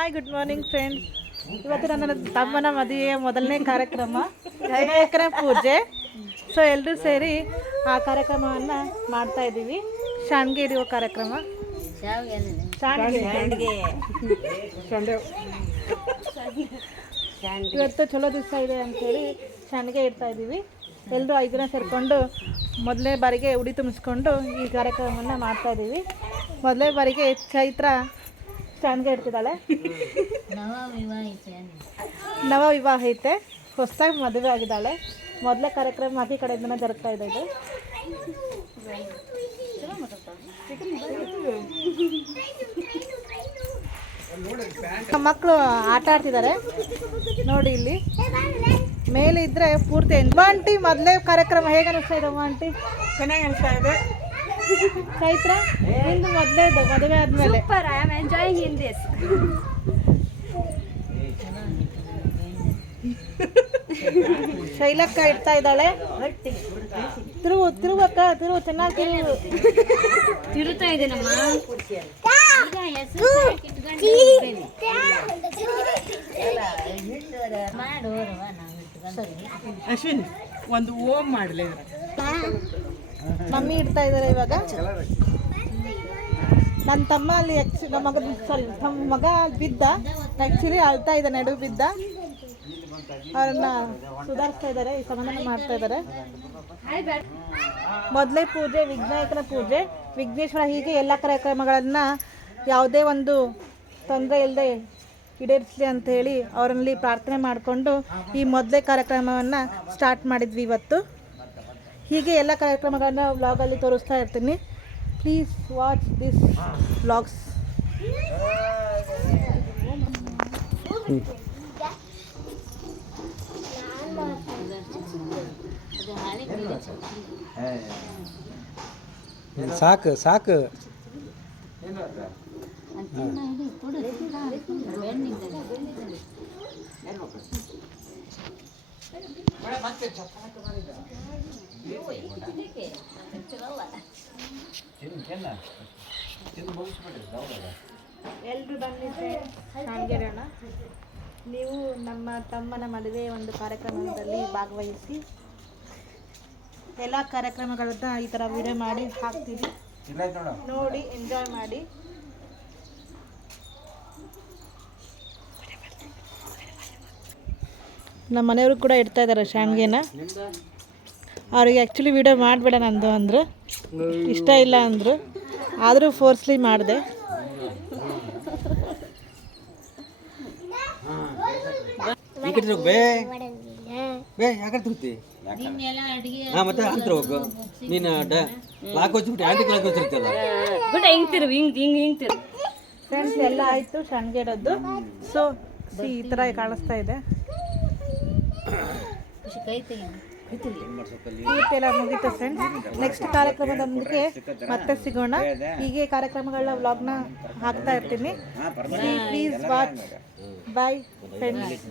Hi, good morning friends. ಇವತ್ತು ನನ್ನ ತಮ್ಮನ ಮದುವೆಯ ಮೊದಲನೇ ಕಾರ್ಯಕ್ರಮ ವಿನಾಯಕನ ಪೂಜೆ. ಸೊ ಎಲ್ಲರೂ ಸೇರಿ ಆ ಕಾರ್ಯಕ್ರಮವನ್ನು ಮಾಡ್ತಾ ಇದ್ದೀವಿ. ಶಾಂಡ್ಗೆ ಇಡುವ ಕಾರ್ಯಕ್ರಮ. ಇವತ್ತು ಚಲೋ ದಿವಸ ಇದೆ ಅಂಥೇಳಿ ಶಾಂಡ್ಗೆ ಇಡ್ತಾ ಇದ್ದೀವಿ. ಎಲ್ಲರೂ 5 ಜನ ಸೇರಿಕೊಂಡು ಮೊದಲನೇ ಬಾರಿಗೆ ಉಡಿ ತುಂಬಿಸ್ಕೊಂಡು ಈ ಕಾರ್ಯಕ್ರಮವನ್ನು ಮಾಡ್ತಾ ಇದ್ದೀವಿ. ಮೊದಲನೇ ಬಾರಿಗೆ ಚೈತ್ರ ಶಾಂಡ್ಗೆ ಇಡ್ತಿದ್ದಾಳೆ. ನವ ವಿವಾಹ ಐತೆ, ಹೊಸದಾಗಿ ಮದುವೆ ಆಗಿದ್ದಾಳೆ. ಮೊದಲೇ ಕಾರ್ಯಕ್ರಮ ಆಕೆ ಕಡೆಯಿಂದನೇ ಜರುಗ್ತಾ ಇದೆ. ಇದು ಮಕ್ಕಳು ಆಟ ಆಡ್ತಿದ್ದಾರೆ ನೋಡಿ. ಇಲ್ಲಿ ಮೇಲೆ ಇದ್ರೆ ಪೂರ್ತಿ ಆಂಟಿ. ಮೊದಲೇ ಕಾರ್ಯಕ್ರಮ ಹೇಗೆ ಅನಿಸ್ತಾ ಇದೆ ಆಂಟಿ? ಚೆನ್ನಾಗಿ ಅನಿಸ್ತಾ ಇದೆ. ಚೈತ್ರ ನಿಂದು ಮೊದಲೇ ಇದು ಮದುವೆ ಆದ್ಮೇಲೆ ಶೈಲಕ್ಕ ಇಡ್ತಾ ಇದ್ದಾಳೆ. ತಿರುವಕ್ಕ ಚೆನ್ನಾಗಿ ತಿರುತ್ತಾ ಇದ್ದೇನಮ್ಮ. ಅಶ್ವಿನ್ ಒಂದು ಓಂ ಮಾಡಲಿ. ಮಮ್ಮಿ ಇಡ್ತಾ ಇದ್ದಾರೆ ಇವಾಗ. ನನ್ನ ತಮ್ಮ ಅಲ್ಲಿ ನಮ್ಮ ಮಗ ಬಿದ್ದ, ಆ್ಯಕ್ಚುಲಿ ಅಳ್ತಾ ಇದ್ದ, ನಡು ಬಿದ್ದ. ಅವರನ್ನ ಸುಧಾರಿಸ್ತಾ ಇದ್ದಾರೆ, ಈ ಸಮಾಧಾನ ಮಾಡ್ತಾ ಇದ್ದಾರೆ. ಮೊದಲೇ ಪೂಜೆ ವಿನಾಯಕನ ಪೂಜೆ, ವಿಘ್ನೇಶ್ವರ. ಹೀಗೆ ಎಲ್ಲ ಕಾರ್ಯಕ್ರಮಗಳನ್ನು ಯಾವುದೇ ಒಂದು ತೊಂದರೆ ಇಲ್ಲದೆ ಈಡೇರಿಸಲಿ ಅಂತ ಹೇಳಿ ಅವರಲ್ಲಿ ಪ್ರಾರ್ಥನೆ ಮಾಡಿಕೊಂಡು ಈ ಮೊದಲೇ ಕಾರ್ಯಕ್ರಮವನ್ನು ಸ್ಟಾರ್ಟ್ ಮಾಡಿದ್ವಿ ಇವತ್ತು. ಹೀಗೆ ಎಲ್ಲ ಕಾರ್ಯಕ್ರಮಗಳನ್ನ ವ್ಲಾಗಲ್ಲಿ ತೋರಿಸ್ತಾ ಇರ್ತೀನಿ. Please watch this vlogs. ಸಾಕು ಸಾಕು. ಎಲ್ಲರೂ ಬನ್ನಿ ಶಾಂಡ್ಗೆರೋಣ. ನೀವು ನಮ್ಮ ತಮ್ಮನ ಮದುವೆ ಒಂದು ಕಾರ್ಯಕ್ರಮದಲ್ಲಿ ಭಾಗವಹಿಸಿ. ಎಲ್ಲ ಕಾರ್ಯಕ್ರಮಗಳನ್ನ ಈ ಥರ ವಿಡಿಯೋ ಮಾಡಿ ಹಾಕ್ತೀವಿ, ನೋಡಿ ಎಂಜಾಯ್ ಮಾಡಿ. ನಮ್ಮ ಮನೆಯವರು ಕೂಡ ಇಡ್ತಾ ಇದ್ದಾರೆ ಶಾಂಡ್ಗೆನ. ಅವ್ರಿಗೆ ಆ್ಯಕ್ಚುಲಿ ವಿಡಿಯೋ ಮಾಡಬೇಡ ನಂದು ಅಂದರು, ಇಷ್ಟ ಇಲ್ಲ ಅಂದರು. ಆದರೂ ಫೋರ್ಸ್ಲಿ ಮಾಡಿದೆ. ಮತ್ತೆ ಅಂತ ಹೋಗು ನೀನು ಲಾಕ್ ಹೊಚ್ಬಿಟ್ಟು ಆಂಟಿ ಲಾಕ್ ಹೊಚ್ಚಿರ್ತಲ್ಲ. ಫ್ರೆಂಡ್ಸ್ ಎಲ್ಲ ಆಯಿತು ಶಾಂಡ್ಗೆ ಇಡೋದು. ಸೊ ಈ ಥರ ಕಾಣಿಸ್ತಾ ಇದೆ. ಎಲ್ಲ ಮುಗೀತು ಫ್ರೆಂಡ್ಸ್. ನೆಕ್ಸ್ಟ್ ಕಾರ್ಯಕ್ರಮದೊಂದಿಗೆ ಮತ್ತೆ ಸಿಗೋಣ. ಹೀಗೆ ಕಾರ್ಯಕ್ರಮಗಳ ವ್ಲಾಗ್ನ ಹಾಕ್ತಾ ಇರ್ತೀನಿ. Please watch. Bye friends.